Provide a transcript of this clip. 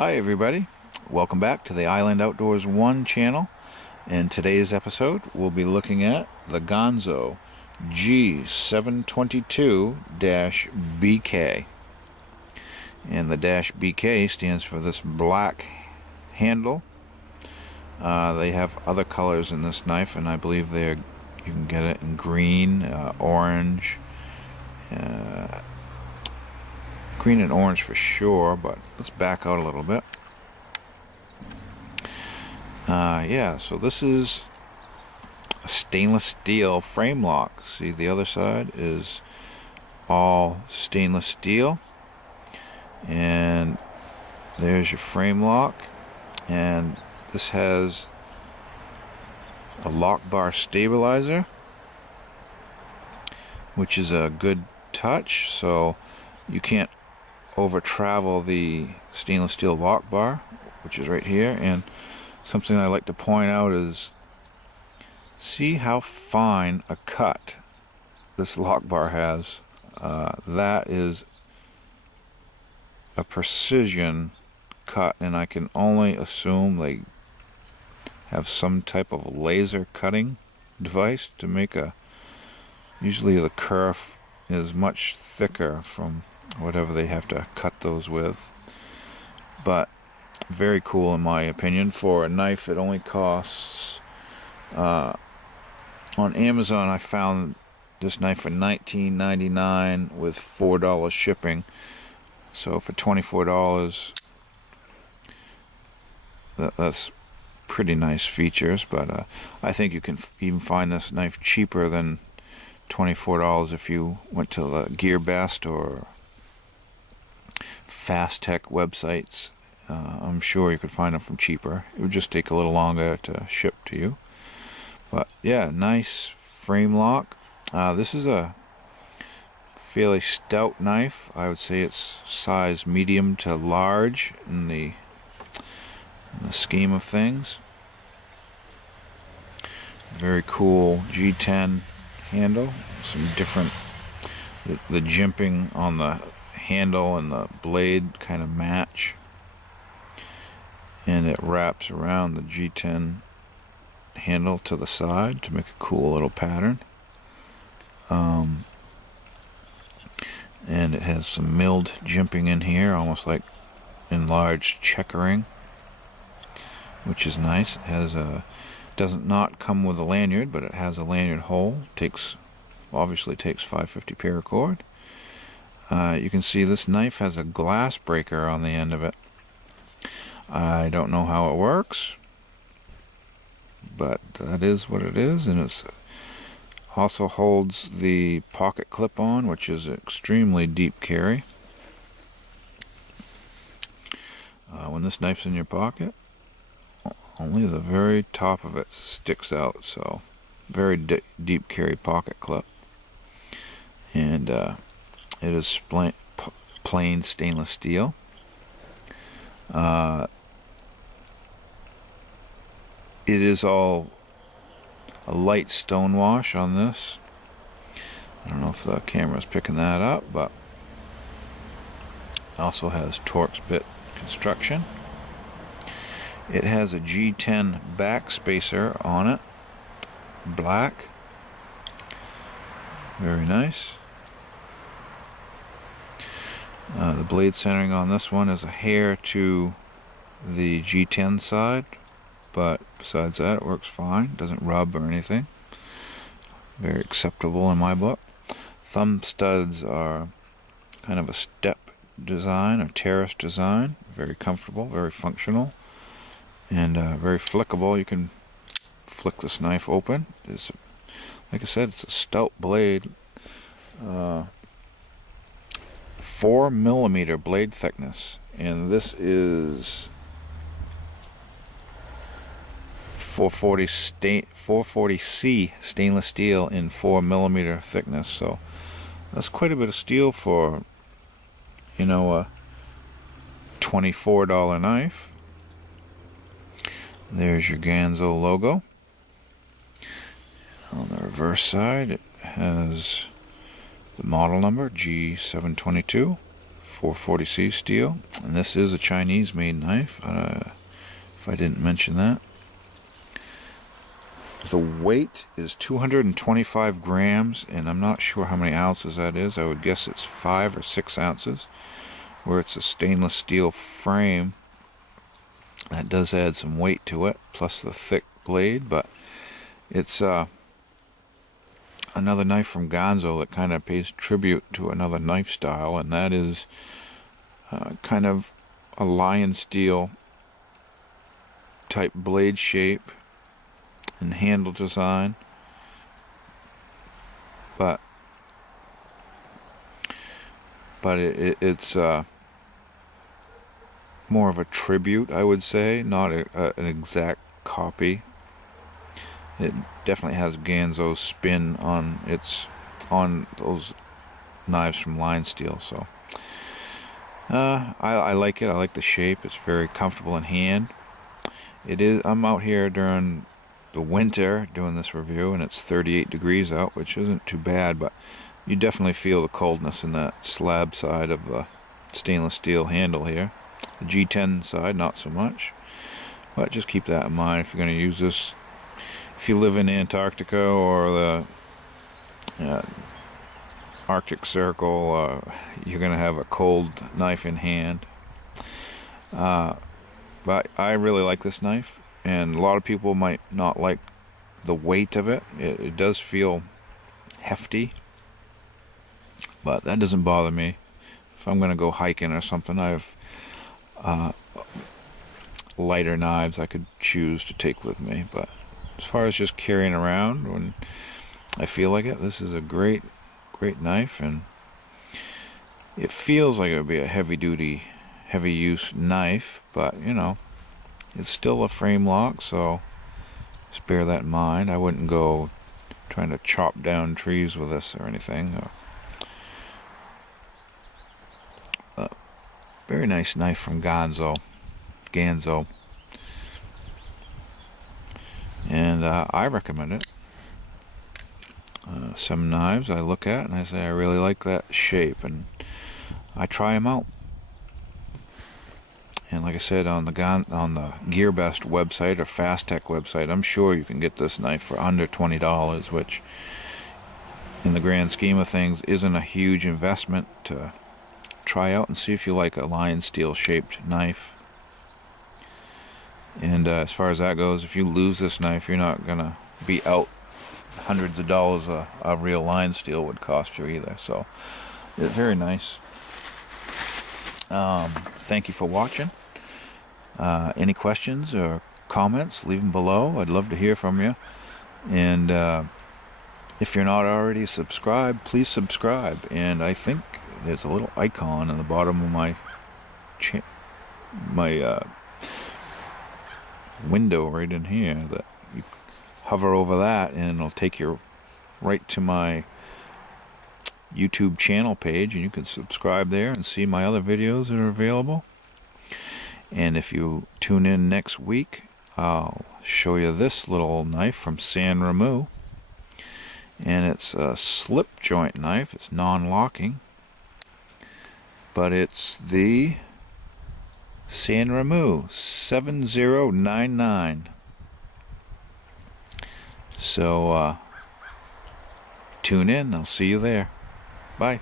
Hi everybody, welcome back to the Island Outdoors 1 channel. In today's episode we'll be looking at the Ganzo G722-BK. And the -BK stands for this black handle. They have other colors in this knife, and I believe you can get it in green, orange, green and orange for sure, but let's back out a little bit. So this is a stainless steel frame lock. See, the other side is all stainless steel, and there's your frame lock, and this has a lock bar stabilizer, which is a good touch, so you can't over travel the stainless steel lock bar, which is right here. And something I like to point out is, see how fine a cut this lock bar has. That is a precision cut, and I can only assume they have some type of laser cutting device to make usually the kerf is much thicker from whatever they have to cut those with. But very cool in my opinion. For a knife, it only costs on Amazon I found this knife for $19.99 with $4 shipping. So for $24, that's pretty nice features. But I think you can even find this knife cheaper than $24 if you went to the GearBest or Fast Tech websites. I'm sure you could find them from cheaper. It would just take a little longer to ship to you. But yeah, nice frame lock. This is a fairly stout knife. I would say it's size medium to large in the scheme of things. Very cool G10 handle. Some different, the jimping on the handle and the blade kind of match, and it wraps around the G10 handle to the side to make a cool little pattern. And it has some milled jimping in here, almost like enlarged checkering, which is nice. It has doesn't not come with a lanyard, but it has a lanyard hole. Obviously takes 550 paracord. You can see this knife has a glass breaker on the end of it. I don't know how it works, but that is what it is. And it also holds the pocket clip on, which is extremely deep carry. When this knife's in your pocket, only the very top of it sticks out, so very deep carry pocket clip. And it is plain stainless steel. It is all a light stone wash on this. I don't know if the camera's picking that up, but it also has Torx bit construction. It has a G10 back spacer on it, black. Very nice. The blade centering on this one is a hair to the G10 side, but besides that it works fine. Doesn't rub or anything. Very acceptable in my book. Thumb studs are kind of a step design, or terrace design. Very comfortable, very functional, and very flickable. You can flick this knife open. Like I said, it's a stout blade. 4mm blade thickness, and this is 440C stainless steel in 4mm thickness. So that's quite a bit of steel for, a $24 knife. There's your Ganzo logo. On the reverse side, it has the model number G722 440C steel, and this is a Chinese made knife, if I didn't mention that. The weight is 225 grams, and I'm not sure how many ounces that is. I would guess it's 5 or 6 ounces, where it's a stainless steel frame. That does add some weight to it, plus the thick blade, but it's another knife from Ganzo that kind of pays tribute to another knife style, and that is kind of a LionSteel type blade shape and handle design, but it's more of a tribute, I would say, not an exact copy. It definitely has Ganzo's spin on those knives from LionSteel. So I like it. I like the shape. It's very comfortable in hand. It is. I'm out here during the winter doing this review, and it's 38 degrees out, which isn't too bad, but you definitely feel the coldness in that slab side of the stainless steel handle here. The G10 side, not so much, but just keep that in mind if you're going to use this. If you live in Antarctica or the Arctic Circle, you're going to have a cold knife in hand. But I really like this knife, and a lot of people might not like the weight of it. It does feel hefty, but that doesn't bother me. If I'm going to go hiking or something, I have lighter knives I could choose to take with me. But as far as just carrying around when I feel like it, this is a great knife, and it feels like it would be a heavy use knife, but you know, it's still a frame lock, so just bear that in mind. I wouldn't go trying to chop down trees with this or anything. Very nice knife from Ganzo, and I recommend it. Some knives I look at and I say I really like that shape, and I try them out. And like I said, on the GearBest website or FastTech website, I'm sure you can get this knife for under $20, which in the grand scheme of things isn't a huge investment to try out and see if you like a LionSteel shaped knife. And as far as that goes, if you lose this knife, you're not gonna be out hundreds of dollars a real LionSteel would cost you either. So it's very nice. Thank you for watching. Any questions or comments, leave them below. I'd love to hear from you. And if you're not already subscribed, please subscribe. And I think there's a little icon in the bottom of my window right in here that you hover over that, and it'll take you right to my YouTube channel page, and you can subscribe there and see my other videos that are available. And if you tune in next week, I'll show you this little knife from San Remo, and it's a slip joint knife. It's non-locking, but it's the San Remo 7099. So tune in. I'll see you there. Bye.